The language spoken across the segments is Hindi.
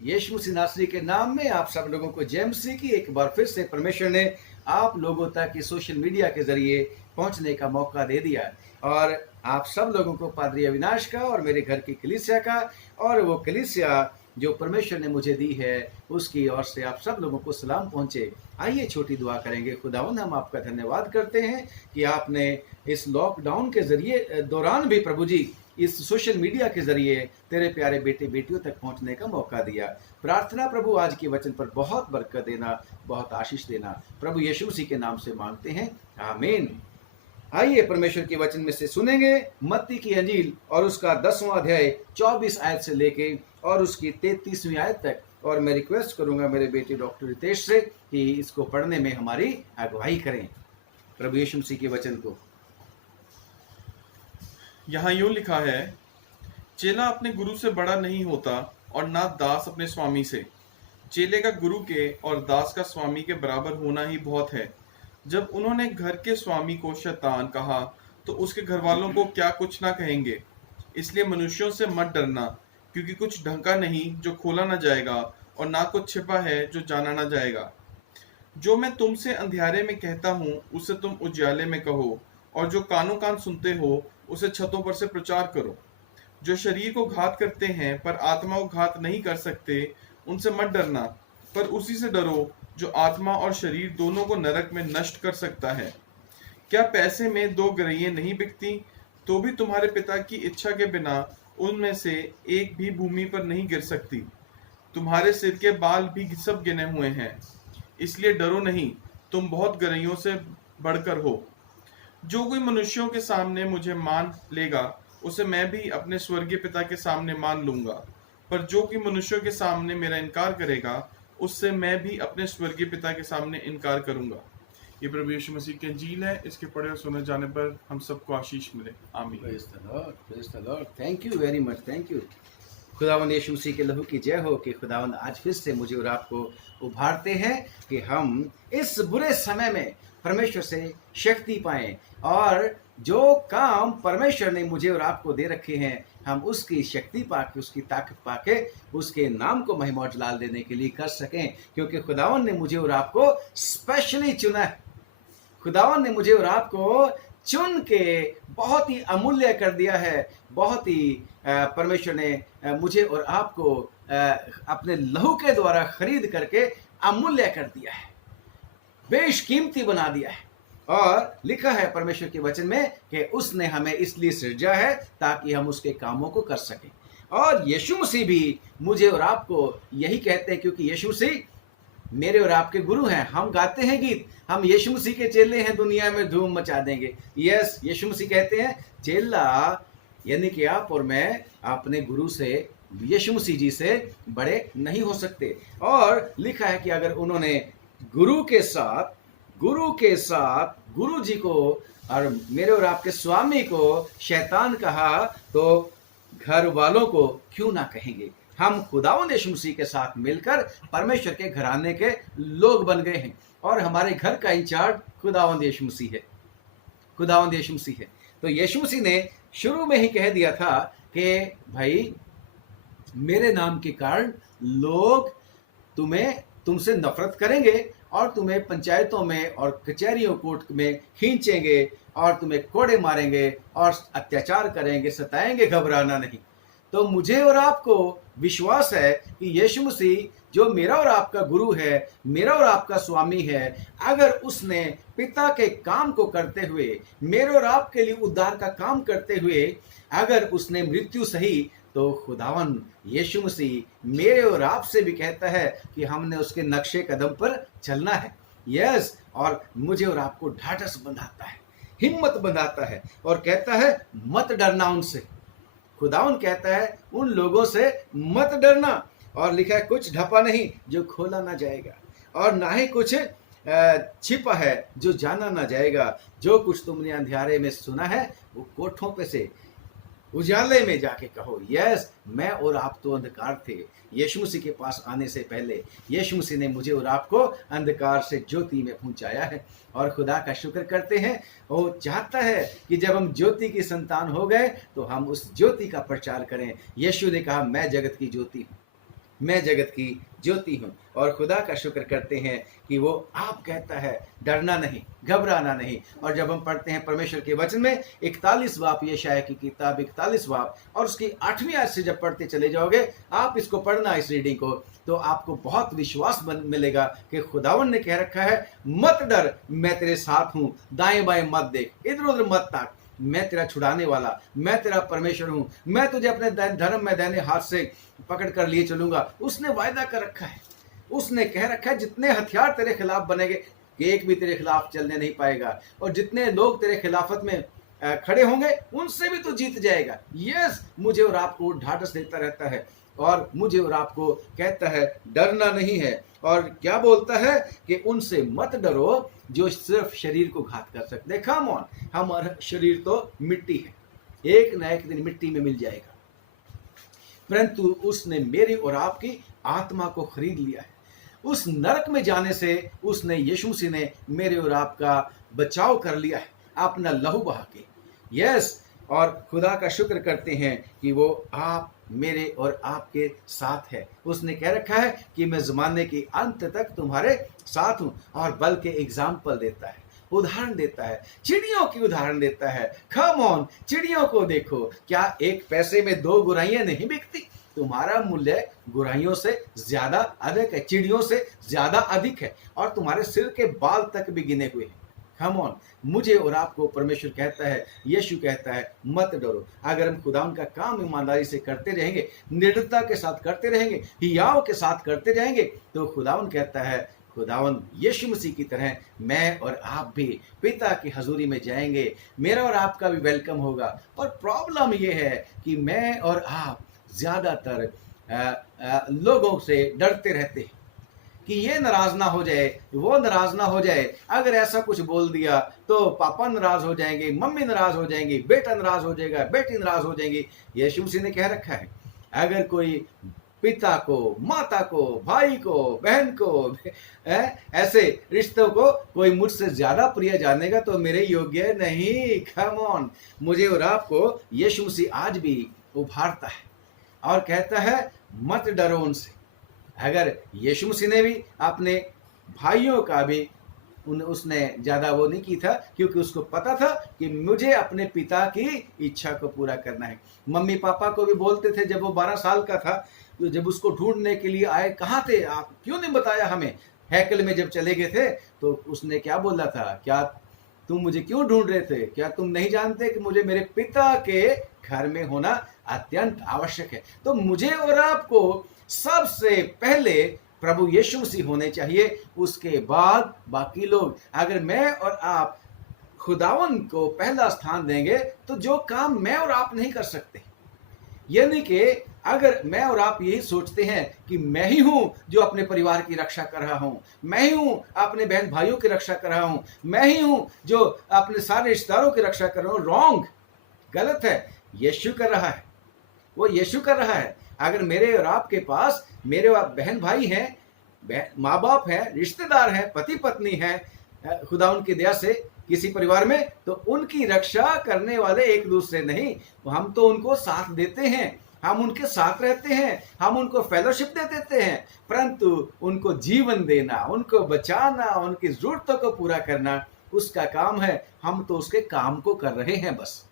यीशु मसीह नासरी के नाम में आप सब लोगों को जय मसीह की। एक बार फिर से परमेश्वर ने आप लोगों तक इस सोशल मीडिया के जरिए पहुंचने का मौका दे दिया और आप सब लोगों को पादरी अविनाश का और मेरे घर की कलीसिया का और वो कलीसिया जो परमेश्वर ने मुझे दी है उसकी ओर से आप सब लोगों को सलाम पहुंचे। आइए छोटी दुआ करेंगे। खुदावंद, हम आपका धन्यवाद करते हैं कि आपने इस लॉकडाउन के जरिए दौरान भी प्रभु जी इस सोशल मीडिया के जरिए तेरे प्यारे बेटे बेटियों तक पहुंचने का मौका दिया। प्रार्थना प्रभु आज के वचन पर बहुत बरकत देना, बहुत आशीष देना, प्रभु यीशु मसीह के नाम से मांगते हैं, आमीन। आइए परमेश्वर के वचन में से सुनेंगे मत्ती की अंजील और उसका 10वां अध्याय 24 आयत से लेके और उसकी 33वीं आयत तक। और मैं रिक्वेस्ट करूंगा मेरे बेटे डॉक्टर रितेश से कि इसको पढ़ने में हमारी अगुवाई करें प्रभु यीशु मसीह के वचन को। यहाँ यूं लिखा है, चेला अपने गुरु से बड़ा नहीं होता और ना दास अपने स्वामी से। चेले का गुरु के और दास का स्वामी के बराबर होना ही बहुत है। जब उन्होंने घर के स्वामी को शैतान कहा तो उसके घर वालों को क्या कुछ ना कहेंगे। इसलिए मनुष्यों से मत डरना, क्योंकि कुछ ढंका नहीं जो खोला ना जाएगा और ना कुछ छिपा है जो जाना ना जाएगा। जो मैं तुमसे अंधियारे में कहता हूँ उसे तुम उजियाले में कहो, और जो कानों कान सुनते हो उसे छतों पर से प्रचार करो। जो शरीर को घात करते हैं पर आत्मा को घात नहीं कर सकते, उनसे मत डरना, पर उसी से डरो जो आत्मा और शरीर दोनों को नरक में नष्ट कर सकता है। क्या पैसे में 2 गरैयें नहीं बिकती? तो भी तुम्हारे पिता की इच्छा के बिना उनमें से एक भी भूमि पर नहीं गिर सकती। तुम्हारे सिर के बाल भी सब गिने हुए हैं। इसलिए डरो नहीं, तुम बहुत गरैयों से बढ़कर हो। जो कोई मनुष्यों के सामने मुझे मान लेगा उसे मैं भी अपने स्वर्गीय पिता के सामने मान लूंगा, पर जो कोई मनुष्यों के सामने मेरा इनकार करेगा उससे मैं भी अपने स्वर्गीय पिता के सामने इनकार करूंगा। ये प्रभु यीशु मसीह की इंजील है। इसके पढ़े और सुने जाने पर हम सबको आशीष मिले, आमीन। Praise the Lord, praise the Lord. Thank you very much, thank you. खुदावंद यीशु मसीह के लहू की जय हो कि खुदावंद आज फिर से मुझे और आपको उभारते हैं कि हम इस बुरे समय में परमेश्वर से शक्ति पाएं और जो काम परमेश्वर ने मुझे और आपको दे रखे हैं हम उसकी शक्ति पाके, उसकी ताकत पाके उसके नाम को महिमा और जलाल देने के लिए कर सकें, क्योंकि खुदावंद ने मुझे और आपको स्पेशली चुना है। खुदावंद ने मुझे और आपको चुन के बहुत ही अमूल्य कर दिया है। बहुत ही परमेश्वर ने मुझे और आपको अपने लहू के द्वारा खरीद करके अमूल्य कर दिया है, बेशकीमती बना दिया है। और लिखा है परमेश्वर के वचन में कि उसने हमें इसलिए सृजा है ताकि हम उसके कामों को कर सकें। और यीशु मसीह भी मुझे और आपको यही कहते हैं, क्योंकि यीशु मसीह मेरे और आपके गुरु हैं। हम गाते हैं गीत, हम यीशु मसीह के चेले हैं, दुनिया में धूम मचा देंगे। यस, यीशु मसीह कहते हैं चेला यानी कि आप और मैं अपने गुरु से, यीशु मसीह जी से बड़े नहीं हो सकते। और लिखा है कि अगर उन्होंने गुरु के साथ गुरु जी को और मेरे और आपके स्वामी को शैतान कहा तो घर वालों को क्यों ना कहेंगे। हम खुदावंद यीशु मसीह के साथ मिलकर परमेश्वर के घराने के लोग बन गए हैं और हमारे घर का इंचार्ज खुदावंद यीशु मसीह है, खुदावंद यीशु मसीह है। तो यीशु मसीह ने शुरू में ही कह दिया था कि भाई मेरे नाम के कारण लोग तुमसे नफरत करेंगे और तुम्हें पंचायतों में और कचहरियों कोर्ट में खींचेंगे और तुम्हें कोड़े मारेंगे और अत्याचार करेंगे, सताएंगे, घबराना नहीं। तो मुझे और आपको विश्वास है कि यीशु मसीह जो मेरा और आपका गुरु है, मेरा और आपका स्वामी है, अगर उसने पिता के काम को करते हुए, मेरे और आपके लिए उद्धार का काम करते हुए अगर उसने मृत्यु सही, तो खुदावन यीशु मसीह मेरे और आपसे भी कहता है कि हमने उसके नक्शे कदम पर चलना है। यस, और मुझे और आपको ढाढ़स बंधाता है, हिम्मत बंधाता है और कहता है मत डरना उनसे। खुदावन कहता है उन लोगों से मत डरना। और लिखा है कुछ ढपा नहीं जो खोला ना जाएगा और ना ही कुछ छिपा है जो जाना ना जाएगा। जो कुछ तुमने अंधियारे में सुना है वो कोठों पे से उजाले में जाके कहो। यस, मैं और आप तो अंधकार थे, यीशु मसीह के पास आने से पहले यीशु मसीह ने मुझे और आपको अंधकार से ज्योति में पहुंचाया है और खुदा का शुक्र करते हैं। वो चाहता है कि जब हम ज्योति की संतान हो गए तो हम उस ज्योति का प्रचार करें। यीशु ने कहा मैं जगत की ज्योति हूँ। मैं जगत की ज्योति हूँ। और खुदा का शुक्र करते हैं कि वो आप कहता है डरना नहीं, घबराना नहीं। और जब हम पढ़ते हैं परमेश्वर के वचन में 41 बाप, यशायाह की किताब 41 बाप और उसकी 8वीं आयत से जब पढ़ते चले जाओगे, आप इसको पढ़ना, इस रीडिंग को, तो आपको बहुत विश्वास मिलेगा कि खुदावन ने कह रखा है मत डर, मैं तेरे साथ हूँ, दाएं बाएं मत देख, इधर उधर मत ताक, मैं तेरा छुड़ाने वाला, मैं तेरा परमेश्वर हूँ, मैं तुझे अपने धर्म में दाहिने हाथ से पकड़ कर लिए चलूंगा। उसने वायदा कर रखा है, उसने कह रखा है जितने हथियार तेरे खिलाफ बनेंगे, एक भी तेरे खिलाफ चलने नहीं पाएगा, और जितने लोग तेरे खिलाफत में खड़े होंगे उनसे भी तो जीत जाएगा। यस, मुझे और आपको ढाढ़स देता रहता है और मुझे और आपको कहता है डरना नहीं है। और क्या बोलता है कि उनसे मत डरो जो सिर्फ शरीर को घात कर सकते। कम ऑन, हमारा शरीर तो मिट्टी है, एक न एक दिन मिट्टी में मिल जाएगा, परंतु उसने मेरी और आपकी आत्मा को खरीद लिया है। उस नरक में जाने से उसने, यीशु मसीह ने मेरे और आपका बचाव कर लिया है अपना लहू बहा के। यस, और खुदा का शुक्र करते हैं कि वो आप मेरे और आपके साथ है। उसने कह रखा है कि मैं ज़माने के अंत तक तुम्हारे साथ हूँ, और बल्कि एग्जाम्पल देता है, उदाहरण देता है, चिड़ियों की उदाहरण देता है। कम ऑन, चिड़ियों को देखो, क्या एक पैसे में 2 गुराइयां नहीं बिकती? तुम्हारा मूल्य गुराइयों से ज्यादा अधिक है, चिड़ियों से ज्यादा अधिक है, और तुम्हारे सिर के बाल तक भी गिने हुए हैं। कम ऑन, मुझे और आपको परमेश्वर कहता है, यीशु कहता है मत डरो। अगर हम खुदा का काम ईमानदारी से करते रहेंगे, निर्भरता के साथ करते रहेंगे, हियाव के साथ करते रहेंगे, तो खुदावन कहता है, खुदावन यीशु मसीह की तरह मैं और आप भी पिता की हजूरी में जाएंगे, मेरा और आपका भी वेलकम होगा। पर प्रॉब्लम यह है कि मैं और आप ज्यादातर लोगों से डरते रहते हैं कि ये नाराज ना हो जाए, वो नाराज ना हो जाए, अगर ऐसा कुछ बोल दिया तो पापा नाराज हो जाएंगे, मम्मी नाराज हो जाएंगी, बेटा नाराज हो जाएगा, बेटी नाराज हो जाएंगी। यीशु मसीह ने कह रखा है अगर कोई पिता को, माता को, भाई को, बहन को, ऐसे रिश्तों को कोई मुझसे ज्यादा प्रिय जानेगा तो मेरे योग्य नहीं। कम ऑन, मुझे और आपको यीशु मसीह आज भी उभारता है और कहता है मत डरो उनसे। अगर यीशु मसीह ने भी अपने भाइयों का भी उसने ज्यादा वो नहीं की था, क्योंकि उसको पता था कि मुझे अपने पिता की इच्छा को पूरा करना है। मम्मी पापा को भी बोलते थे जब वो 12 साल का था, तो जब उसको ढूंढने के लिए आए, कहाँ थे आप, क्यों नहीं बताया हमें? हैकल में जब चले गए थे तो उसने क्या बोला था, क्या तुम मुझे क्यों ढूंढ रहे थे? क्या तुम नहीं जानते कि मुझे मेरे पिता के घर में होना अत्यंत आवश्यक है? तो मुझे और आपको सबसे पहले प्रभु यीशु मसीह होने चाहिए, उसके बाद बाकी लोग। अगर मैं और आप खुदावन को पहला स्थान देंगे तो जो काम मैं और आप नहीं कर सकते, यानी कि अगर मैं और आप यही सोचते हैं कि मैं ही हूं जो अपने परिवार की रक्षा कर रहा हूं, मैं ही हूं अपने बहन भाइयों की रक्षा कर रहा हूं, मैं ही हूं जो अपने सारे रिश्तेदारों की रक्षा कर रहा हूं, रॉन्ग, गलत है। यीशु कर रहा है, वो यीशु कर रहा है। अगर मेरे और आपके पास मेरे बहन भाई हैं, माँ बाप हैं, रिश्तेदार हैं, पति पत्नी हैं खुदा उनकी दया से किसी परिवार में, तो उनकी रक्षा करने वाले एक दूसरे नहीं, हम तो उनको साथ देते हैं, हम उनके साथ रहते हैं, हम उनको फेलोशिप दे देते हैं, परंतु उनको जीवन देना, उनको बचाना, उनकी जरूरतों को पूरा करना उसका काम है। हम तो उसके काम को कर रहे हैं बस,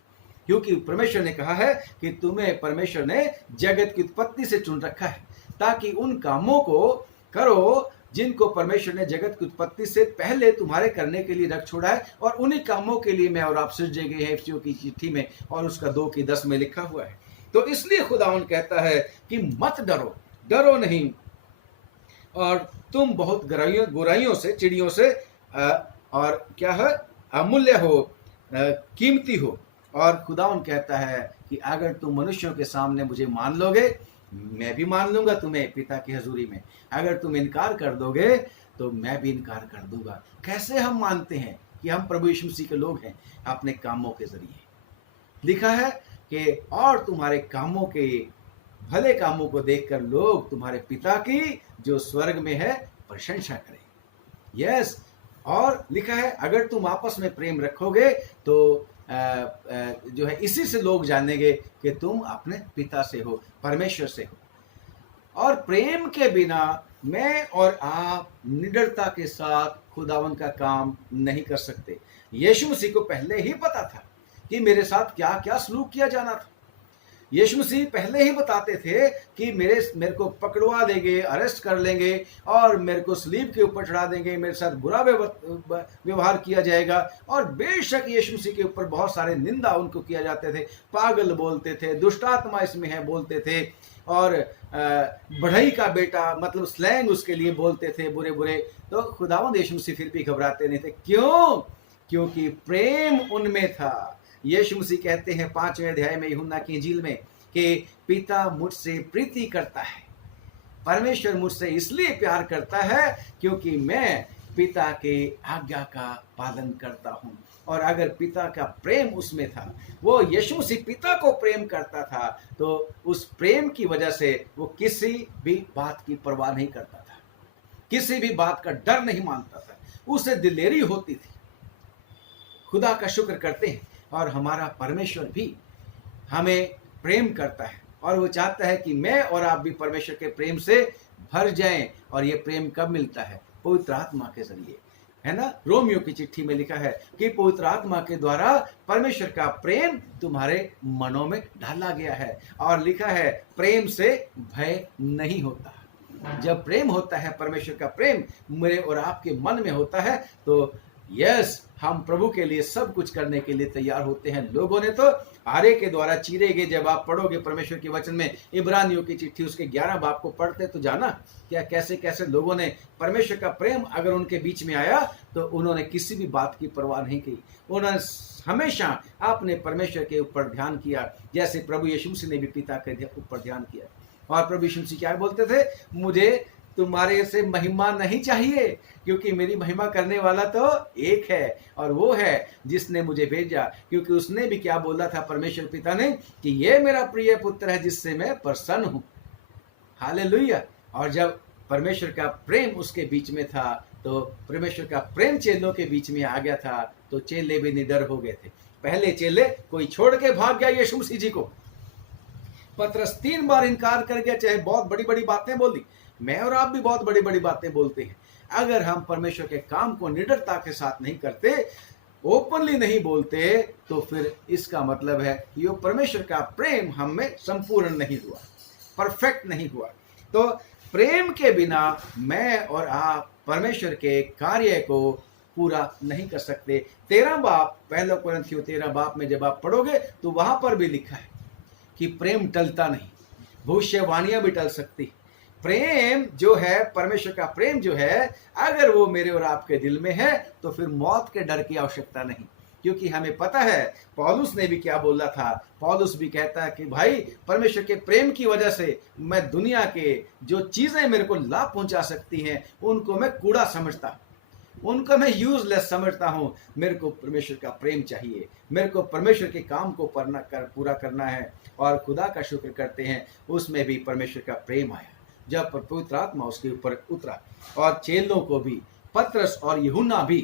क्योंकि परमेश्वर ने कहा है कि तुम्हें परमेश्वर ने जगत की उत्पत्ति से चुन रखा है ताकि उन कामों को करो जिनको परमेश्वर ने जगत की उत्पत्ति से पहले तुम्हारे करने के लिए रख छोड़ा है, और उन्हीं कामों के लिए मैं और आप सृजे गए हैं इफिसियों की चिट्ठी में, और उसका 2:10 में लिखा हुआ है। तो इसलिए खुदावन कहता है कि मत डरो, डरो नहीं, और तुम बहुत गुराइयों से, चिड़ियों से और क्या है, अमूल्य हो, कीमती हो। और खुदावन कहता है कि अगर तुम मनुष्यों के सामने मुझे मान लोगे, मैं भी मान लूंगा तुम्हें पिता की हजूरी में। अगर तुम इनकार कर दोगे तो मैं भी इनकार कर दूंगा। कैसे हम मानते हैं कि हम प्रभु यीशु मसीह के लोग हैं? अपने कामों के जरिए। लिखा है कि और तुम्हारे कामों के, भले कामों को देखकर लोग तुम्हारे पिता की जो स्वर्ग में है प्रशंसा करें। यस, और लिखा है अगर तुम आपस में प्रेम रखोगे तो जो है इसी से लोग जानेंगे कि तुम अपने पिता से हो, परमेश्वर से हो। और प्रेम के बिना मैं और आप निडरता के साथ खुदावन का काम नहीं कर सकते। यीशु मसीह को पहले ही पता था कि मेरे साथ क्या क्या सलूक किया जाना था। यीशु मसीह पहले ही बताते थे कि मेरे को पकड़वा देंगे, अरेस्ट कर लेंगे और मेरे को सलीब के ऊपर चढ़ा देंगे, मेरे साथ बुरा व्यवहार किया जाएगा। और बेशक यीशु मसीह के ऊपर बहुत सारे निंदा उनको किया जाते थे, पागल बोलते थे, दुष्ट आत्मा इसमें है बोलते थे, और बढ़ई का बेटा मतलब स्लैंग उसके लिए बोलते थे बुरे बुरे। तो खुदावंद यीशु मसीह फिर भी घबराते नहीं थे। क्यों? क्योंकि प्रेम उनमें था। यीशु मसीह कहते हैं 5वें अध्याय में यूहन्ना की इंजील में कि पिता मुझसे प्रीति करता है, परमेश्वर मुझसे इसलिए प्यार करता है क्योंकि मैं पिता के आज्ञा का पालन करता हूं। और अगर पिता का प्रेम उसमें था, वो यीशु मसीह पिता को प्रेम करता था, तो उस प्रेम की वजह से वो किसी भी बात की परवाह नहीं करता था, किसी भी बात का डर नहीं मानता था, उसे दिलेरी होती थी। खुदा का शुक्र करते हैं, और हमारा परमेश्वर भी हमें प्रेम करता है और वो चाहता है कि मैं और आप भी परमेश्वर के प्रेम से भर जाएं। और ये प्रेम कब मिलता है? पवित्र आत्मा के जरिए, है ना। रोमियो की चिट्ठी में लिखा है कि पवित्र आत्मा के द्वारा परमेश्वर का प्रेम तुम्हारे मनों में डाला गया है, और लिखा है प्रेम से भय नहीं होता। जब प्रेम होता है, परमेश्वर का प्रेम मेरे और आपके मन में होता है, तो यस, हम प्रभु के लिए सब कुछ करने के लिए तैयार होते हैं। लोगों ने तो आरे के द्वारा चीरे गए, जब आप पढ़ोगे परमेश्वर के वचन में इब्रानियों की चिट्ठी उसके 11 बाब को पढ़ते तो जाना क्या कैसे कैसे लोगों ने परमेश्वर का प्रेम अगर उनके बीच में आया तो उन्होंने किसी भी बात की परवाह नहीं की। उन्होंने हमेशा अपने परमेश्वर के ऊपर ध्यान किया, जैसे प्रभु यीशु मसीह ने भी पिता के ऊपर ध्यान किया। और प्रभु यीशु मसीह क्या बोलते थे? मुझे तुम्हारे से महिमा नहीं चाहिए, क्योंकि मेरी महिमा करने वाला तो एक है, और वो है जिसने मुझे भेजा। क्योंकि उसने भी क्या बोला था परमेश्वर पिता ने कि ये मेरा प्रिय पुत्र है जिससे मैं प्रसन्न हूं। हालेलुया। और जब परमेश्वर का प्रेम उसके बीच में था, तो परमेश्वर का प्रेम चेलों के बीच में आ गया था, तो चेले भी निडर हो गए थे। पहले चेले कोई छोड़ के भाग गया यीशु मसीह जी को। पतरस 3 बार इनकार कर गया, चाहे बहुत बड़ी बड़ी बातें बोली। मैं और आप भी बहुत बड़ी बड़ी बातें बोलते हैं। अगर हम परमेश्वर के काम को निडरता के साथ नहीं करते, ओपनली नहीं बोलते, तो फिर इसका मतलब है कि वो परमेश्वर का प्रेम हम में संपूर्ण नहीं हुआ, परफेक्ट नहीं हुआ। तो प्रेम के बिना मैं और आप परमेश्वर के कार्य को पूरा नहीं कर सकते। 13 बाब, पहला कुरिन्थियों 13 बाब में जब आप पढ़ोगे तो वहां पर भी लिखा है कि प्रेम टलता नहीं, भविष्यवाणियां भी टल सकती। प्रेम जो है, परमेश्वर का प्रेम जो है, अगर वो मेरे और आपके दिल में है तो फिर मौत के डर की आवश्यकता नहीं, क्योंकि हमें पता है पौलुस ने भी क्या बोला था। पौलुस भी कहता है कि भाई परमेश्वर के प्रेम की वजह से मैं दुनिया के जो चीजें मेरे को लाभ पहुंचा सकती हैं उनको मैं कूड़ा समझता, उनको मैं यूजलेस समझता हूं। मेरे को परमेश्वर का प्रेम चाहिए, मेरे को परमेश्वर के काम को पूरा करना है। और खुदा का शुक्र करते हैं, उसमें भी परमेश्वर का प्रेम आया जब पवित्र आत्मा उसके ऊपर उतरा। और चेलों को भी, पतरस और यूहन्ना भी,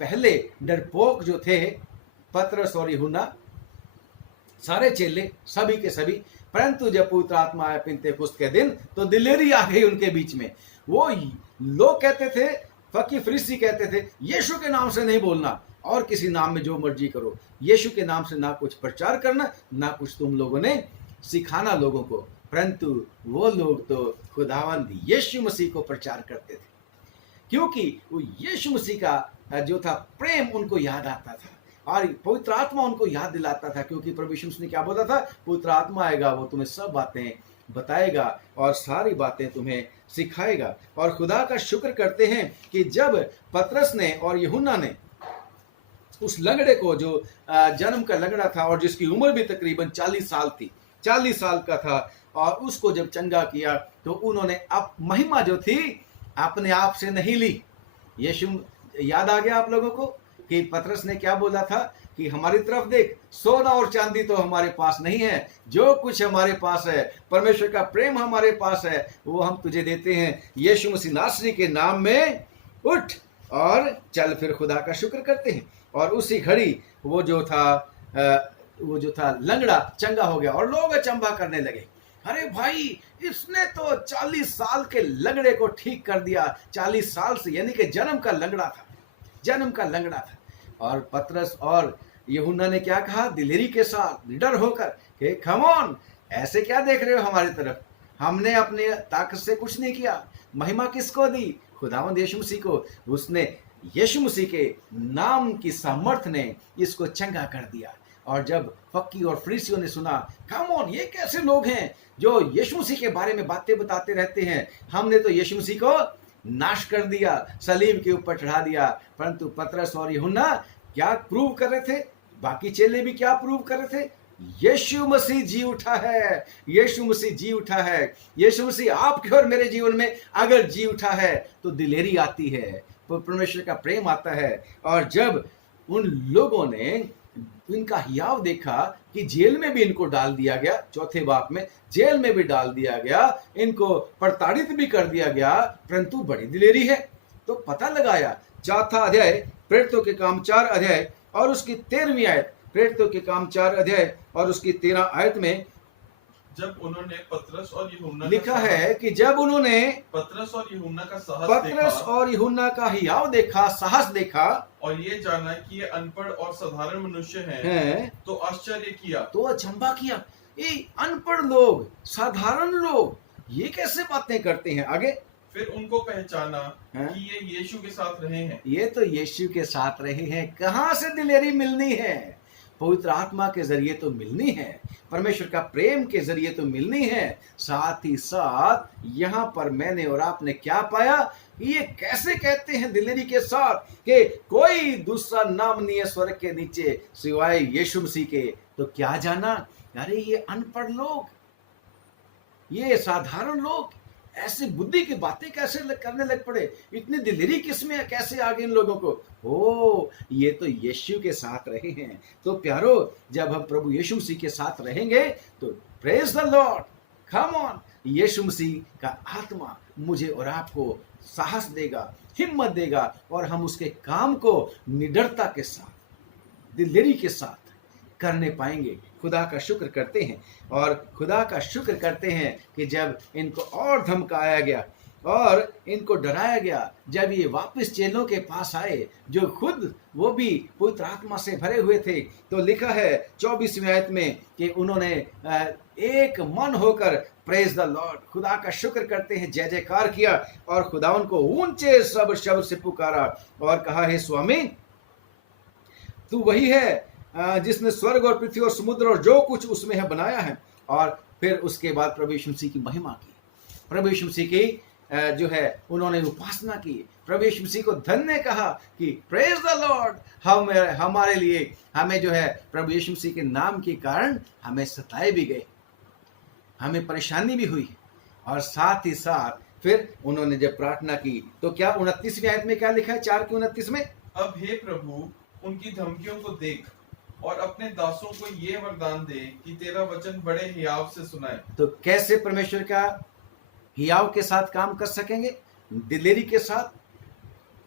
पहले डरपोक जो थे पतरस और यूहन्ना, सारे चेले सभी के सभी, परंतु जब पवित्र आत्मा आया पिन्तेकुस्त के दिन तो दिलेरी आ गई उनके बीच में। वो लोग कहते थे, फकी फरीसी कहते थे, यीशु के नाम से नहीं बोलना और किसी नाम में जो मर्जी करो। यीशु के नाम से ना कुछ प्रचार करना, ना कुछ तुम लोगों ने सिखाना लोगों को। परंतु वो लोग तो खुदावंद यीशु मसीह को प्रचार करते थे, क्योंकि वो यीशु मसीह का जो था प्रेम उनको याद आता था और पवित्र आत्मा उनको याद दिलाता था। क्योंकि प्रभु यीशु मसीह ने क्या बोला था? पवित्र आत्मा आएगा, वो तुम्हें सब बातें बताएगा और सारी बातें तुम्हें सिखाएगा। और खुदा का शुक्र करते हैं कि जब पतरस ने और यूहन्ना ने उस लंगड़े को, जो जन्म का लंगड़ा था और जिसकी उम्र भी तकरीबन 40 साल थी, 40 साल का था, और उसको जब चंगा किया तो उन्होंने अब महिमा जो थी अपने आप से नहीं ली। यीशु याद आ गया आप लोगों को कि पतरस ने क्या बोला था कि हमारी तरफ देख, सोना और चांदी तो हमारे पास नहीं है, जो कुछ हमारे पास है, परमेश्वर का प्रेम हमारे पास है, वो हम तुझे देते हैं। यीशु मसीह नासरी के नाम में उठ और चल। फिर खुदा का शुक्र करते हैं। और उसी घड़ी वो जो था लंगड़ा चंगा हो गया और लोग अचंभा करने लगे। अरे भाई, इसने तो 40 साल के लंगड़े को ठीक कर दिया। 40 साल से, यानी कि जन्म का लंगड़ा था, जन्म का लंगड़ा था। और पतरस और यूहन्ना ने क्या कहा, दिलेरी के साथ, निडर होकर कि कम ऑन, ऐसे क्या देख रहे हो हमारी तरफ, हमने अपने ताकत से कुछ नहीं किया। महिमा किसको दी? खुदावंद यीशु मसीह को। उसने यीशु मसीह के नाम की सामर्थ ने इसको चंगा कर दिया। और जब फक्की और फरीसियों ने सुना, कम ऑन, ये कैसे लोग हैं जो यीशु मसीह के बारे में बातें बताते रहते हैं, हमने तो यीशु मसीह को नाश कर दिया, सलीब के ऊपर चढ़ा दिया। परंतु पतरस और यूहन्ना क्या प्रूव कर रहे थे? बाकी चेले भी क्या प्रूव कर रहे थे? यीशु मसीह जी उठा है, यीशु मसीह जी उठा है। यीशु मसीह आपके और मेरे जीवन में अगर जी उठा है तो दिलेरी आती है, परमेश्वर का प्रेम आता है। और जब उन लोगों ने इनका हियाव देखा कि जेल में भी इनको डाल दिया गया, चौथे बाप में जेल में भी डाल दिया गया, इनको प्रताड़ित भी कर दिया गया, परंतु बड़ी दिलेरी है। तो पता लगाया, चौथा अध्याय प्रेरितों के काम 4 अध्याय और उसकी 13वीं आयत, प्रेरितों के काम 4 अध्याय और उसकी 13 आयत में जब उन्होंने पतरस और यूहन्ना लिखा है कि जब उन्होंने पतरस और यूहन्ना का साहस पतरस देखा और यूहन्ना का हियाव देखा, साहस देखा, और ये जाना कि ये अनपढ़ और साधारण मनुष्य हैं, है तो आश्चर्य किया। तो अचंभा किया, ये अनपढ़ लोग, साधारण लोग, ये कैसे बातें करते हैं। आगे फिर उनको पहचाना हैं? कि ये यीशु के साथ रहे हैं। ये तो यीशु के साथ रहे हैं। कहां से दिलेरी मिलनी है? पवित्र आत्मा के जरिए तो मिलनी है, परमेश्वर का प्रेम के जरिए तो मिलनी है। साथ ही साथ यहाँ पर मैंने और आपने क्या पाया, ये कैसे कहते हैं दिलेरी के साथ कि कोई दूसरा नाम नहीं है स्वर्ग के नीचे सिवाय यीशु मसीह के। तो क्या जाना, अरे ये अनपढ़ लोग, ये साधारण लोग ऐसी बुद्धि की बातें कैसे करने लग पड़े, इतनी दिलेरी किसमें है, कैसे आ गई इन लोगों को? ओ, ये तो यीशु के साथ रहे हैं। तो प्यारो, जब हम प्रभु यीशु मसीह के साथ रहेंगे तो praise the lord, come on, यीशु मसीह का आत्मा मुझे और आपको साहस देगा, हिम्मत देगा, और हम उसके काम को निडरता के साथ, दिलेरी के साथ करने पाएंगे। खुदा का शुक्र करते हैं, और खुदा का शुक्र करते हैं कि जब इनको और धमकाया गया और इनको डराया गया, जब ये वापस चेलों के पास आए जो खुद वो भी पवित्र आत्मा से भरे हुए थे, तो लिखा है 24वीं आयत में कि उन्होंने एक मन होकर प्रेज द लॉर्ड, खुदा का शुक्र करते हैं, जय जयकार किया, और खुदा उनको ऊंचे शब्द से पुकारा और कहा, हे स्वामी, तू वही है जिसने स्वर्ग और पृथ्वी और समुद्र और जो कुछ उसमें है बनाया है। और फिर उसके बाद प्रभु यीशु मसीह की महिमा की, प्रभु यीशु मसीह की जो है उन्होंने उपासना की, प्रभु यीशु मसीह को धन्य कहा कि प्रेज द लॉर्ड, हमारे लिए, हमें जो है प्रभु यीशु मसीह के नाम के कारण हमें सताए भी गए, हमें परेशानी भी हुई। और साथ ही साथ फिर उन्होंने जब प्रार्थना की तो क्या 29वीं आयत में क्या लिखा है, 4:29 में, अब हे प्रभु, उनकी धमकियों को देख और अपने दासों को ये वरदान दे कि तेरा वचन बड़े हियाव से सुनाए। तो कैसे परमेश्वर का हियाव के साथ काम कर सकेंगे? दिलेरी के साथ,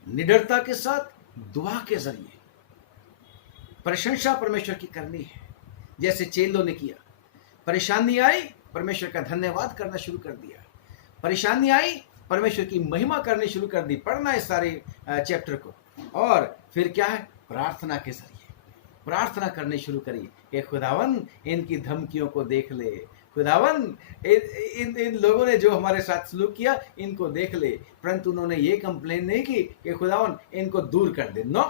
निडरता के साथ, दुआ के जरिए। प्रशंसा परमेश्वर की करनी है, जैसे चेलों ने किया। परेशानी आई, परमेश्वर का धन्यवाद करना शुरू कर दिया। परेशानी आई, परमेश्वर की महिमा करनी शुरू कर दी। पढ़ना इस सारे चैप्टर को, और फिर क्या है, प्रार्थना के जरिए प्रार्थना करनी शुरू करी कि खुदावन इनकी धमकियों को देख ले, खुदावन इन लोगों ने जो हमारे साथ सलूक किया इनको देख ले। परंतु उन्होंने ये कंप्लेन नहीं की कि खुदावन इनको दूर कर दे, नो,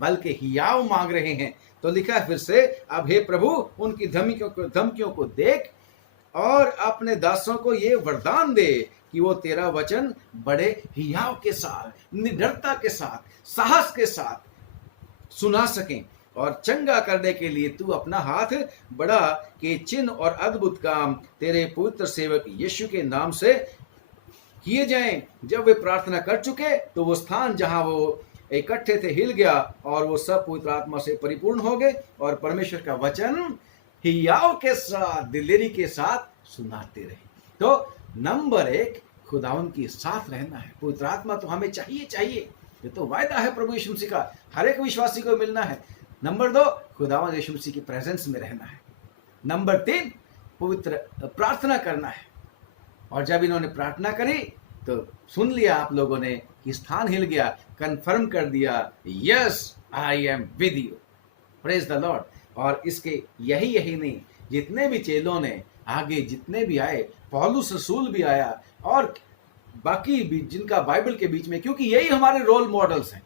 बल्कि हियाव मांग रहे हैं। तो लिखा है फिर से, अब हे प्रभु, उनकी धमकियों को देख और अपने दासों को ये वरदान दे कि वो तेरा वचन बड़े हियाव के साथ, निडरता के साथ, साहस के साथ सुना सकें, और चंगा करने के लिए तू अपना हाथ बढ़ा कि चिन्ह और अद्भुत काम तेरे पवित्र सेवक यीशु के नाम से किए जाएं। जब वे प्रार्थना कर चुके तो वो स्थान जहां वो इकट्ठे थे हिल गया, और वो सब पवित्र आत्मा से परिपूर्ण हो गए और परमेश्वर का वचन हियाव के साथ, दिलेरी के साथ सुनाते रहे। तो नंबर 1, खुदावन के साथ रहना है। पवित्र आत्मा तो हमें चाहिए, ये तो वायदा है प्रभु यीशु मसीह का, हर एक विश्वासी को मिलना है। नंबर 2, खुदावंद यीशु मसीह की प्रेजेंस में रहना है। नंबर 3, पवित्र प्रार्थना करना है। और जब इन्होंने प्रार्थना करी तो सुन लिया आप लोगों ने कि स्थान हिल गया, कंफर्म कर दिया, yes I am with you, praise the Lord. और इसके यही नहीं, जितने भी चेलों ने आगे जितने भी आए, पौलुस रसूल भी आया और बाकी भी जिनका बाइबल के बीच में, क्योंकि यही हमारे रोल मॉडल्स हैं,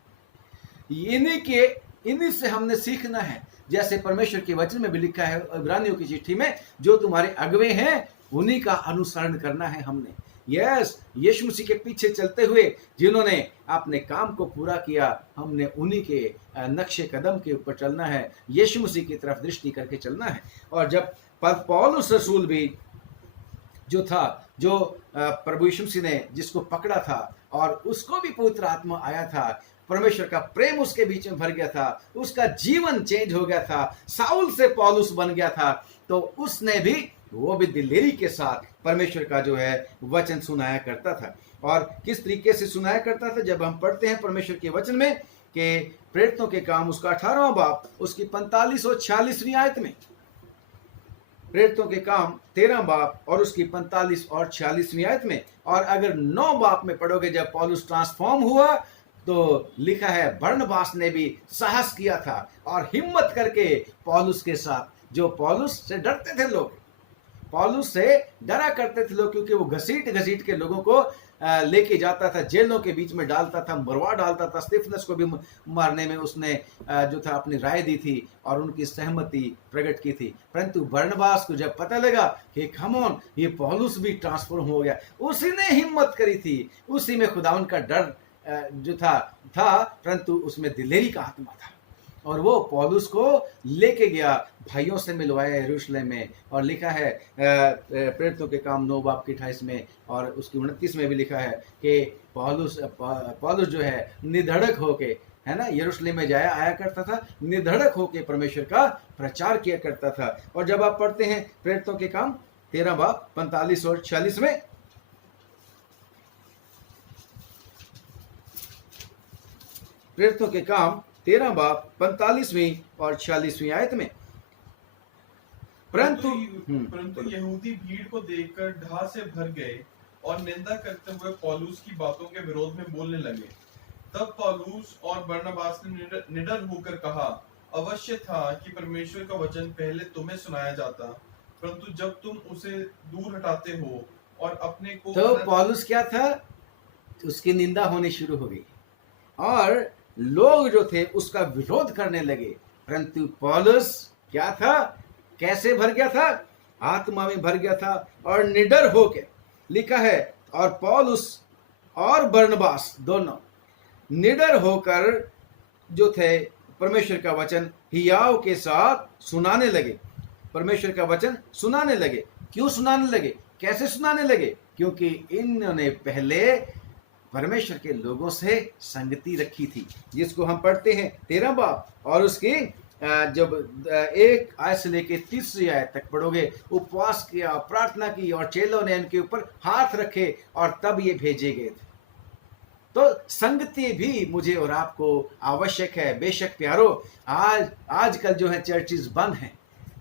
इन्हीं से हमने सीखना है। जैसे परमेश्वर के वचन में भी लिखा है इब्रानियों की चिट्ठी में, जो तुम्हारे अगुवे हैं उन्हीं का अनुसरण करना है हमने। यस, यीशु मसीह के पीछे चलते हुए जिन्होंने अपने काम को पूरा किया, हमने उन्हीं के नक्शे कदम के ऊपर चलना है, यीशु मसीह की तरफ दृष्टि करके चलना है। और जब पौलुस रसूल भी जो था, जो प्रभु यीशु मसीह ने जिसको पकड़ा था और उसको भी पवित्र आत्मा आया था, परमेश्वर का प्रेम उसके बीच में भर गया था, उसका जीवन चेंज हो गया था, साउल से पौलुस बन गया था, तो उसने भी, वो भी दिलेरी के साथ परमेश्वर का जो है वचन सुनाया करता था। और किस तरीके से सुनाया करता था, जब हम पढ़ते हैं परमेश्वर के वचन में कि प्रेरितों के काम उसका 18वां बाब उसकी 45 और 46वीं आयत में, प्रेरितों के काम 13 बाब और उसकी 45 और 46वीं आयत में। और अगर 9 बाब में पढ़ोगे, जब पौलुस ट्रांसफॉर्म हुआ, तो लिखा है बरनबास ने भी साहस किया था और हिम्मत करके पौलुस के साथ, जो पौलुस से डरते थे लोग, पौलुस से डरा करते थे लोग, क्योंकि वो घसीट के लोगों को लेके जाता था, जेलों के बीच में डालता था, मरवा डालता था। स्तिफनस को भी मारने में उसने जो था अपनी राय दी थी और उनकी सहमति प्रकट की थी। परंतु बरनबास को जब पता लगा कि कम ऑन, ये पौलुस भी ट्रांसफॉर्म हो गया, उसी ने हिम्मत करी थी, उसी में खुदावन का डर जो था परंतु उसमें दिलेरी का आत्मा था, और वो पौलुस को लेके गया, भाइयों से मिलवाया यरूशलेम में। और लिखा है प्रेरितों के काम 9 बाब की 28 में और उसकी 29 में भी लिखा है कि पौलुस जो है निधड़क होके, है ना, यरूशलेम में आया करता था, निधड़क होके परमेश्वर का प्रचार किया करता था। और जब आप पढ़ते हैं प्रेरितों के काम 13 बाब 45 और 46 में, प्रेरितों के काम 13 बाब 45वीं और 46वीं आयत में, परंतु यहूदी भीड़ को देखकर ढा से भर गए और निंदा करते हुए पौलुस की बातों के विरोध में बोलने लगे। तब पौलुस और बरनबास ने निडर होकर कहा, अवश्य था कि परमेश्वर का वचन पहले तुम्हें सुनाया जाता, परंतु जब तुम उसे दूर हटाते हो और अपने को, तो पौलुस क्या था, उसकी निंदा होनी शुरू हो गई और लोग जो थे उसका विरोध करने लगे। परंतु पौलुस क्या था, कैसे भर गया था, आत्मा में भर गया था और निडर होके, लिखा है, और पौलुस और बरनबास दोनों निडर होकर जो थे परमेश्वर का वचन हियाव के साथ सुनाने लगे। परमेश्वर का वचन सुनाने लगे। क्यों सुनाने लगे, कैसे सुनाने लगे? क्योंकि इन्होंने पहले परमेश्वर के लोगों से संगति रखी थी, जिसको हम पढ़ते हैं 13 बाब और उसकी जब 1 आयत से लेके 30वीं आयत तक पढ़ोगे, उपवास किया, प्रार्थना की और चेलों ने इनके ऊपर हाथ रखे और तब ये भेजे गए थे। तो संगति भी मुझे और आपको आवश्यक है। बेशक प्यारो, आजकल जो है चर्चेस बंद हैं,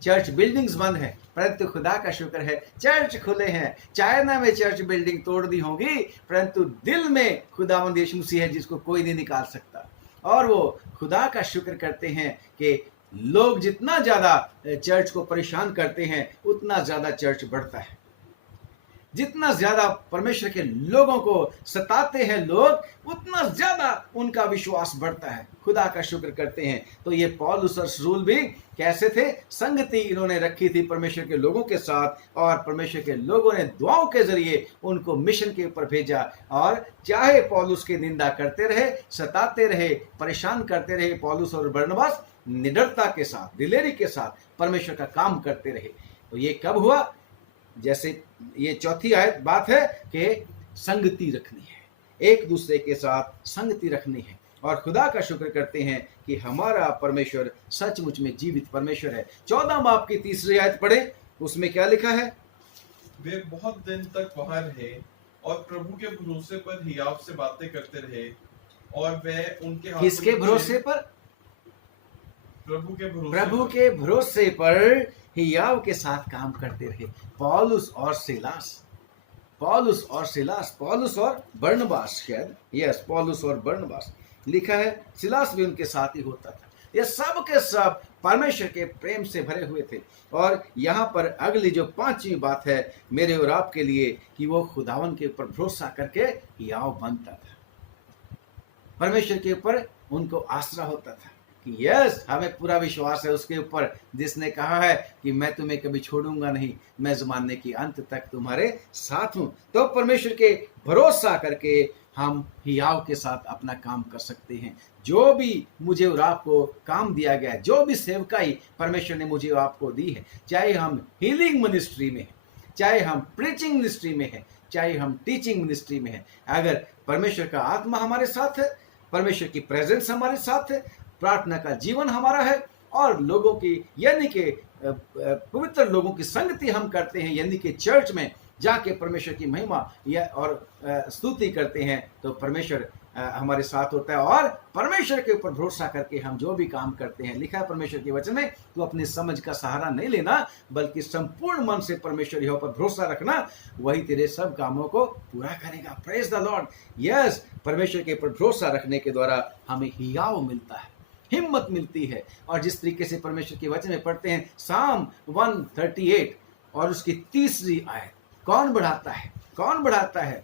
चर्च बिल्डिंग्स बंद है, परंतु खुदा का शुक्र है चर्च खुले हैं। चाइना में चर्च बिल्डिंग तोड़ दी होगी, परंतु दिल में खुदावंद यीशु मसीह है जिसको कोई नहीं निकाल सकता। और वो खुदा का शुक्र करते हैं कि लोग जितना ज्यादा चर्च को परेशान करते हैं उतना ज्यादा चर्च बढ़ता है। जितना ज्यादा परमेश्वर के लोगों को सताते हैं लोग, उतना ज्यादा उनका विश्वास बढ़ता है। खुदा का शुक्र करते हैं। तो ये पौलुस और रसूल भी कैसे थे, संगति इन्होंने रखी थी परमेश्वर के लोगों के साथ, और परमेश्वर के लोगों ने दुआओं के जरिए उनको मिशन के ऊपर भेजा। और चाहे पौलुस की निंदा करते रहे, सताते रहे, परेशान करते रहे, पौलुस और बरनबास निडरता के साथ, दिलेरी के साथ परमेश्वर का काम करते रहे। तो ये कब हुआ? जैसे ये 4थी आयत बात है कि संगति रखनी है, एक दूसरे के साथ संगति रखनी है। और खुदा का शुक्र करते हैं कि हमारा परमेश्वर सचमुच में जीवित परमेश्वर है। 14 बाब की 3री आयत पढ़े, उसमें क्या लिखा है? वे बहुत दिन तक वहां रहे और प्रभु के भरोसे पर हियाव से बातें करते रहे, और वे उनके हाथों किसके में भरोसे पर? प्रभु के प्रभु के भरोसे पर हियाव के साथ काम करते रहे। पौलुस और सिलास, पौलुस और सिलास, पौलुस और बरनबास, शायद यस, पौलुस और बरनबास लिखा है। सिलास भी उनके साथ ही होता था। ये सब के सब परमेश्वर के प्रेम से भरे हुए थे। और यहाँ पर अगली जो 5वीं बात है मेरे और आपके लिए, कि वो खुदावन के ऊपर भरोसा करके हियाव बनता था। परमेश्वर के ऊपर उनको आसरा होता था कि यस, हमें पूरा विश्वास है उसके ऊपर जिसने कहा है कि मैं तुम्हें कभी छोड़ूंगा नहीं, मैं ज़माने के अंत तक तुम्हारे साथ हूं। तो परमेश्वर के भरोसा करके हम हियाव के साथ अपना काम कर सकते हैं। जो भी मुझे और आपको काम दिया गया है, जो भी सेवकाई परमेश्वर ने मुझे और आपको दी है, चाहे हम हीलिंग मिनिस्ट्री में हैं, चाहे हम प्रीचिंग मिनिस्ट्री में हैं, चाहे हम टीचिंग मिनिस्ट्री में हैं, अगर परमेश्वर का आत्मा हमारे साथ है, परमेश्वर की प्रेजेंस हमारे साथ है, प्रार्थना का जीवन हमारा है, और लोगों की यानी कि पवित्र लोगों की संगति हम करते हैं, यानी कि चर्च में जाके परमेश्वर की महिमा या और स्तुति करते हैं, तो परमेश्वर हमारे साथ होता है। और परमेश्वर के ऊपर भरोसा करके हम जो भी काम करते हैं, लिखा है परमेश्वर के वचन में, तो अपनी समझ का सहारा नहीं लेना, बल्कि संपूर्ण मन से परमेश्वर यहोवा पर भरोसा रखना, वही तेरे सब कामों को पूरा करेगा। Praise the Lord. यस, परमेश्वर के ऊपर भरोसा रखने के द्वारा हमें हियाव मिलता है, हिम्मत मिलती है। और जिस तरीके से परमेश्वर के वचन में पढ़ते हैं साम 138 और उसकी 3री आयत, कौन बढ़ाता है, कौन बढ़ाता है?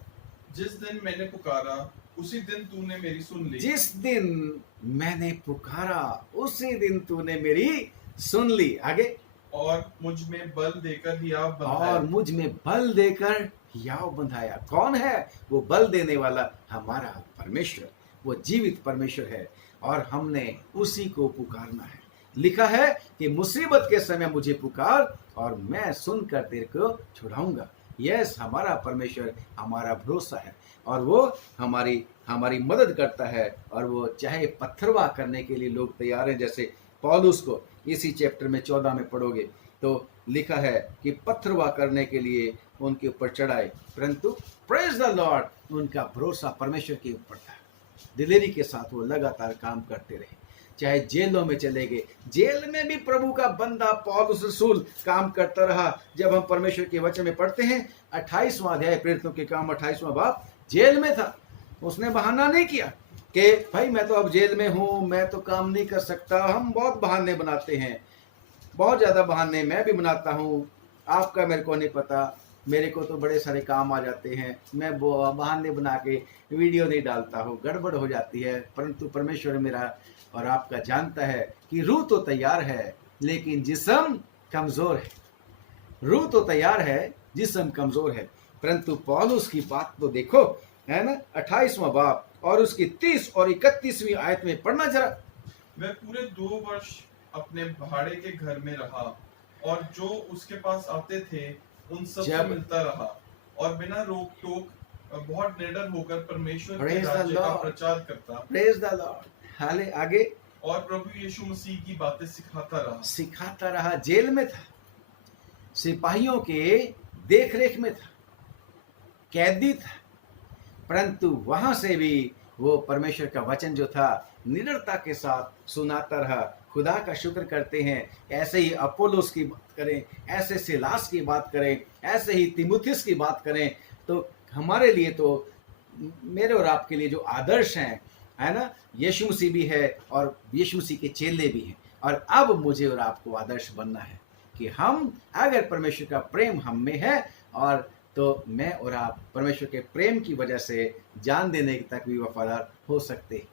जिस दिन मैंने पुकारा उसी दिन तूने मेरी सुन ली। जिस दिन मैंने पुकारा उसी दिन तूने मेरी सुन ली। आगे, और मुझ में बल देकर हियाव बंधाया। और मुझ में बल देकर हियाव बंधाया। कौन है वो बल देने वाला? हमारा परमेश्वर, वो जीवित परमेश्वर है, और हमने उसी को पुकारना है। लिखा है कि मुसीबत के समय मुझे पुकार और मैं सुनकर तेरे को छुड़ाऊंगा। यस, हमारा परमेश्वर हमारा भरोसा है, और वो हमारी मदद करता है, और वो चाहे पत्थरवा करने के लिए लोग तैयार हैं। जैसे पौलुस को इसी चैप्टर में 14 में पढ़ोगे तो लिखा है कि पत्थरवा करने के लिए उनके ऊपर चढ़ाए, परंतु प्रेज द लॉर्ड उनका भरोसा परमेश्वर के ऊपर था। दिलेरी के साथ वो लगातार काम करते रहे, चाहे जेलों में चले गए, जेल में भी प्रभु का बंदा पौलुस रसूल काम करता रहा। जब हम परमेश्वर के वचन में पढ़ते हैं 28वां अध्याय प्रेरितों के काम 28वां बाब, जेल में था, उसने बहाना नहीं किया कि भाई मैं तो अब जेल में हूँ, मैं तो काम नहीं कर सकता। हम बहुत बहाने बनाते हैं, बहुत ज़्यादा बहाने मैं भी बनाता हूँ, आपका मेरे को नहीं पता, मेरे को तो बड़े सारे काम आ जाते हैं, मैं बहाने बना के वीडियो नहीं डालता हूँ, गड़बड़ हो जाती है। परंतु परमेश्वर मेरा और आपका जानता है कि रूह तो तैयार है लेकिन जिस्म कमज़ोर है। रूह तो तैयार है, जिस्म कमज़ोर है। परंतु पौलुस की बात तो देखो, है ना, 28वां बाब और उसकी 30 और 31वीं आयत में पढ़ना जरा। वह पूरे 2 वर्ष अपने भाड़े के घर में रहा, और जो उसके पास आते थे उन सब से मिलता रहा, और बिना रोक टोक बहुत निडर होकर परमेश्वर के राज्य का प्रचार करता। Praise the Lord. हाले आगे, और प्रभु यीशु मसीह की बातें सिखाता रहा। जेल में था, सिपाहियों के देखरेख में था, कैदी था, परंतु वहां से भी वो परमेश्वर का वचन जो था निडरता के साथ सुनाता रहा। खुदा का शुक्र करते हैं। ऐसे ही अपोलोस की बात करें, ऐसे सिलास की बात करें, ऐसे ही तिमुथियुस की बात करें, तो हमारे लिए तो, मेरे और आपके लिए जो आदर्श हैं, है ना, यीशु मसीह भी है और यीशु मसीह के चेले भी हैं। और अब मुझे और आपको आदर्श बनना है कि हम अगर परमेश्वर का प्रेम हम में है, और तो मैं और आप परमेश्वर के प्रेम की वजह से जान देने तक भी वफादार हो सकते हैं।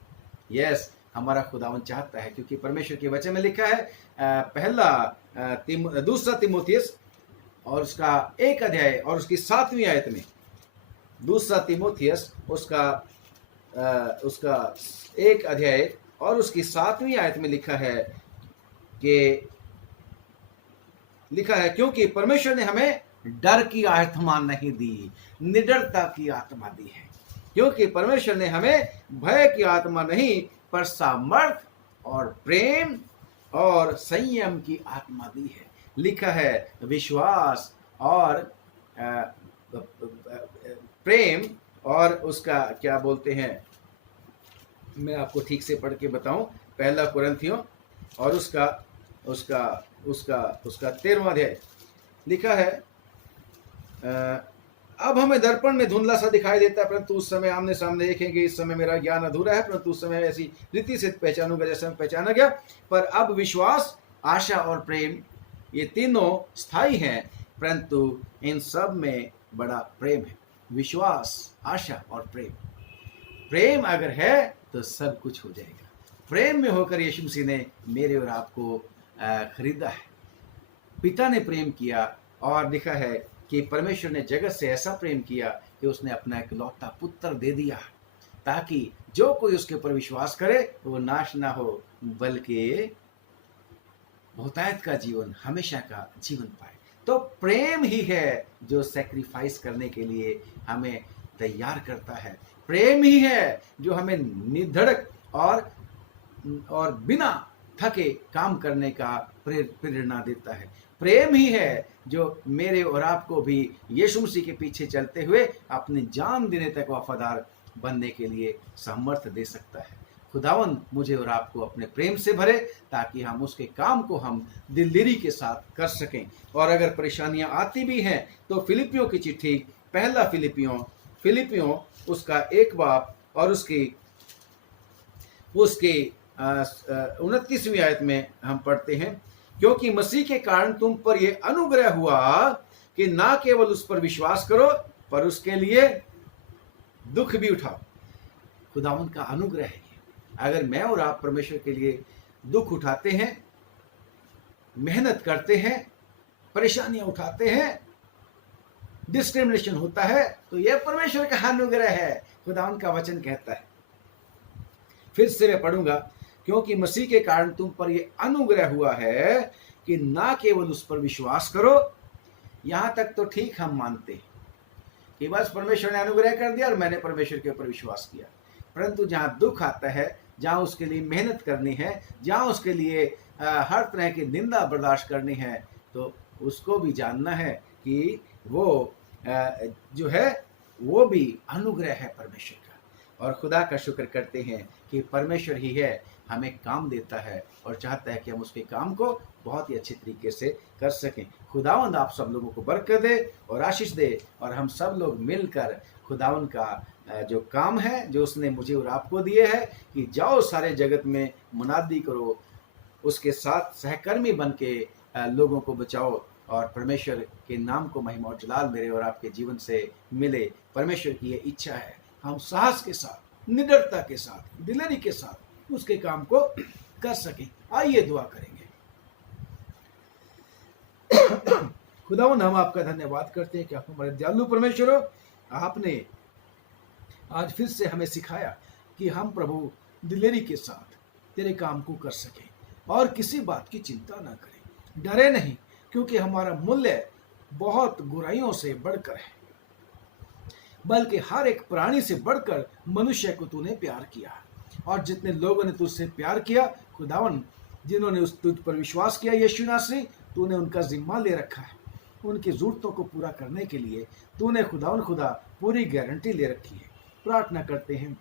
यस, हमारा खुदावन चाहता है, क्योंकि परमेश्वर के वचन में लिखा है दूसरा तिमोथियुस और उसका 1 अध्याय और उसकी 7वीं आयत में, दूसरा तिमोथियुस उसका 1 अध्याय और उसकी 7वीं आयत में लिखा है क्योंकि परमेश्वर ने हमें डर की आत्मा नहीं दी, निडरता की आत्मा दी है। क्योंकि परमेश्वर ने हमें भय की आत्मा नहीं, पर सामर्थ और प्रेम और संयम की आत्मा दी है। लिखा है विश्वास और प्रेम, और उसका क्या बोलते हैं, मैं आपको ठीक से पढ़ के बताऊं, 1 कुरिन्थियों और उसका उसका उसका उसका 13वां अध्याय लिखा है, अब हमें दर्पण में धुंधला सा दिखाई देता है, परंतु उस समय आमने सामने देखेंगे। इस समय मेरा ज्ञान अधूरा है, परंतु उस समय ऐसी रीति से पहचानूंगा जैसा पहचाना गया। पर अब विश्वास, आशा और प्रेम, ये तीनों स्थायी हैं, परंतु इन सब में बड़ा प्रेम है। विश्वास, आशा और प्रेम। प्रेम अगर है तो सब कुछ हो जाएगा। प्रेम में होकर यीशु मसीह ने मेरे और आपको खरीदा है। पिता ने प्रेम किया और लिखा है कि परमेश्वर ने जगत से ऐसा प्रेम किया कि उसने अपना इकलौता पुत्र दे दिया, ताकि जो कोई उसके ऊपर विश्वास करे वो नाश ना हो, बल्कि बहुतायत का जीवन, हमेशा का जीवन पाए। तो प्रेम ही है जो सैक्रिफाइस करने के लिए हमें तैयार करता है। प्रेम ही है जो हमें निधड़क और बिना थके काम करने का प्रेरणा देता है। प्रेम ही है जो मेरे और आपको भी यीशु मसीह के पीछे चलते हुए अपनी जान देने तक वफादार बनने के लिए सामर्थ्य दे सकता है। खुदावन मुझे और आपको अपने प्रेम से भरे, ताकि हम उसके काम को हम दिलगिरी के साथ कर सकें। और अगर परेशानियां आती भी हैं तो फिलिपियों की चिट्ठी, पहला फिलिपियों उसका 1 बाब और उसकी 29वीं आयत में हम पढ़ते हैं, क्योंकि मसीह के कारण तुम पर यह अनुग्रह हुआ कि ना केवल उस पर विश्वास करो, पर उसके लिए दुख भी उठाओ। खुदावंद का अनुग्रह है। अगर मैं और आप परमेश्वर के लिए दुख उठाते हैं, मेहनत करते हैं, परेशानियां उठाते हैं, डिस्क्रिमिनेशन होता है, तो यह परमेश्वर का अनुग्रह है। खुदावंद का वचन कहता है, फिर से मैं पढ़ूंगा, क्योंकि मसीह के कारण तुम पर यह अनुग्रह हुआ है कि ना केवल उस पर विश्वास करो। यहां तक तो ठीक हम मानते हैं कि बस परमेश्वर ने अनुग्रह कर दिया और मैंने परमेश्वर के ऊपर विश्वास किया, परंतु जहां दुख आता है, जहां उसके लिए मेहनत करनी है, जहां उसके लिए हर तरह की निंदा बर्दाश्त करनी है, तो उसको भी जानना है कि वो जो है वो भी अनुग्रह है परमेश्वर का। और खुदा का शुक्र करते हैं कि परमेश्वर ही है, हमें काम देता है और चाहता है कि हम उसके काम को बहुत ही अच्छे तरीके से कर सकें। खुदावंद आप सब लोगों को बरकत दे और आशीष दे, और हम सब लोग मिलकर खुदावंद का जो काम है, जो उसने मुझे और आपको दिए है, कि जाओ सारे जगत में मुनादी करो, उसके साथ सहकर्मी बन के लोगों को बचाओ, और परमेश्वर के नाम को महिमा और जलाल मेरे और आपके जीवन से मिले। परमेश्वर की ये इच्छा है, हम साहस के साथ, निडरता के साथ, दिलेरी के साथ उसके काम को कर सकें। आइए दुआ करेंगे। खुदावंद हम आपका धन्यवाद करते हैं कि आप हमारे दयालु परमेश्वर हो। आपने आज फिर से हमें सिखाया कि हम प्रभु दिलेरी के साथ तेरे काम को कर सकें और किसी बात की चिंता ना करें, डरे नहीं, क्योंकि हमारा मूल्य बहुत बुराइयों से बढ़कर है, बल्कि हर एक प्राणी से बढ़कर मनुष्य को तूने प्यार किया। और जितने लोगों ने तुझसे प्यार किया खुदावन, जिन्होंने उस तुझ पर विश्वास किया यीशु नासरी, तूने उनका जिम्मा ले रखा है। उनकी जरूरतों को पूरा करने के लिए तूने खुदावन खुदा पूरी गारंटी ले रखी है। प्रार्थना करते हैं,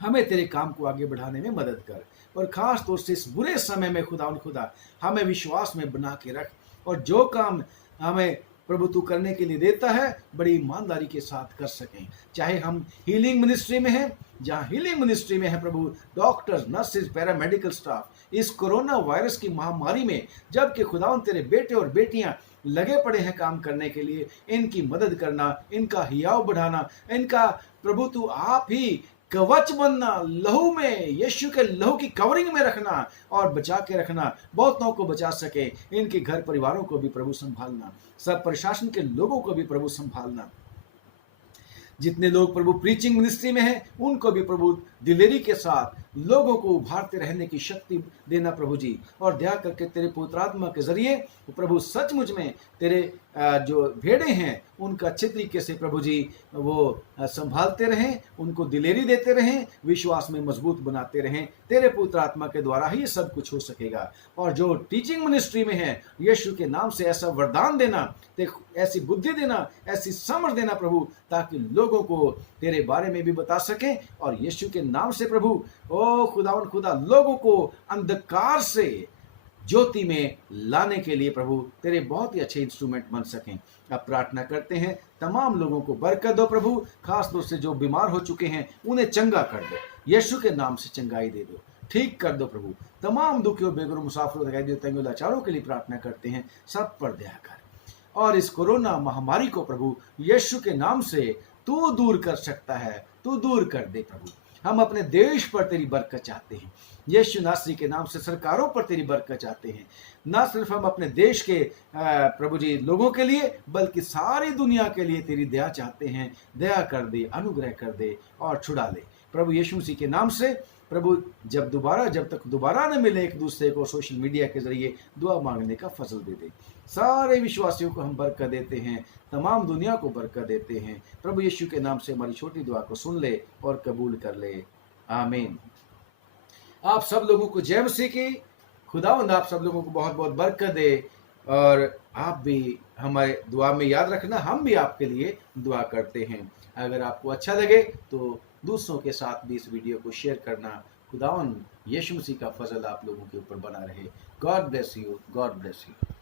हमें तेरे काम को आगे बढ़ाने में मदद कर, और खास तौर से इस बुरे समय में खुदावन खुदा हमें विश्वास में बना के रख, और जो काम हमें प्रभु तू करने के लिए देता है बड़ी ईमानदारी के साथ कर सकें। चाहे हम हीलिंग मिनिस्ट्री में हैं, जहाँ हीलिंग मिनिस्ट्री में है प्रभु डॉक्टर्स, नर्सेज, पैरामेडिकल स्टाफ, इस कोरोना वायरस की महामारी में जबकि खुदावन तेरे बेटे और बेटियां लगे पड़े हैं काम करने के लिए, इनकी मदद करना, इनका हियाव बढ़ाना, इनका प्रभु तू आप ही कवच बनना, लहू में, यीशु के लहू की कवरिंग में रखना और बचा के रखना, बहुतों को बचा सके, इनके घर परिवारों को भी प्रभु संभालना, सब प्रशासन के लोगों को भी प्रभु संभालना। जितने लोग प्रभु प्रीचिंग मिनिस्ट्री में हैं उनको भी प्रभु दिलेरी के साथ लोगों को उभारते रहने की शक्ति देना प्रभु जी, और दया करके तेरे पवित्र आत्मा के जरिए प्रभु सचमुच में तेरे जो भेड़े हैं उनका अच्छे तरीके से प्रभु जी वो संभालते रहें, उनको दिलेरी देते रहें, विश्वास में मजबूत बनाते रहें। तेरे पवित्र आत्मा के द्वारा ही सब कुछ हो सकेगा। और जो टीचिंग मिनिस्ट्री में है यीशु के नाम से ऐसा वरदान देना, ऐसी बुद्धि देना, ऐसी समझ देना प्रभु, ताकि लोगों को तेरे बारे में भी बता सकें, और यीशु के नाम से प्रभु ओ खुदावन खुदा लोगों को अंधकार से ज्योति में लाने के लिए प्रभु तेरे बहुत ही अच्छे इंस्ट्रूमेंट बन सकें। अब प्रार्थना करते हैं, तमाम लोगों को बरकत दो प्रभु, खास तौर से जो बीमार हो चुके हैं उन्हें चंगा कर दो, यीशु के नाम से चंगाई दे दो, ठीक कर दो प्रभु। तमाम दुखियों, बेघरों, मुसाफिरों, कैदियों, तंगियों, लाचारों के लिए प्रार्थना करते हैं, सब पर दया कर। और इस कोरोना महामारी को प्रभु यीशु के नाम से तू दूर कर सकता है, तू दूर कर दे प्रभु। हम अपने देश पर तेरी बरकत चाहते हैं, यीशु नासरी के नाम से सरकारों पर तेरी बरकत चाहते हैं। ना सिर्फ हम अपने देश के प्रभु जी लोगों के लिए, बल्कि सारी दुनिया के लिए तेरी दया चाहते हैं। दया कर दे, अनुग्रह कर दे और छुड़ा ले प्रभु यीशु मसीह के नाम से। प्रभु जब तक दोबारा न मिले एक दूसरे को, सोशल मीडिया के जरिए दुआ मांगने का फजल दे दे। सारे विश्वासियों को हम बरकत देते हैं, तमाम दुनिया को बरकत देते हैं। प्रभु यीशु के नाम से हमारी छोटी दुआ को सुन ले और कबूल कर ले, आमीन। आप सब लोगों को जय मसीह की। खुदावंद आप सब लोगों को बहुत बहुत बरकत दे, और आप भी हमारे दुआ में याद रखना, हम भी आपके लिए दुआ करते हैं। अगर आपको अच्छा लगे तो दूसरों के साथ भी इस वीडियो को शेयर करना। खुदावंद यीशु मसीह का फजल आप लोगों के ऊपर बना रहे। God bless you, God bless you.